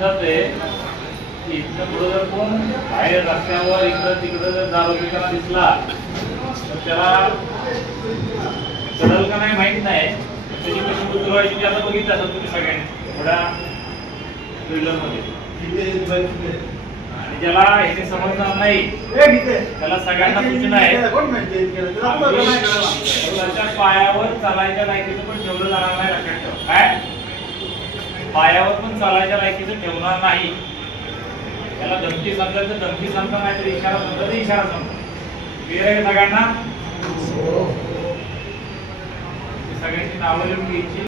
म्हणतात की इथनं पुढे जर कोण बाहेर रस्त्यावर इकडं तिकडं जर दारू पिताना दिसला तर त्याला चढल का नाही माहित नाही, त्याची कशी उतरवायची ते आता बघितलं असं तुम्ही सगळ्यांनी थोड्या ट्रेलरमध्ये. आणि ज्याला हे समजणार नाही त्याला सगळ्यांना सूचना आहे, मुलाच्या पायावर चालायच्या लायकीचं पण ठेवलं जाणार नाही. लक्षात ठेवा, काय पायावर पण चालायच्या लायकीचं ठेवणार नाही. त्याला धमकी सांगायचं तर धमकी सांगता नाही, तरी इशारा सांगता तर इशारा सांगता. क्लिअर आहे सगळ्यांना? सगळ्यांची नावं लिहून घ्यायची.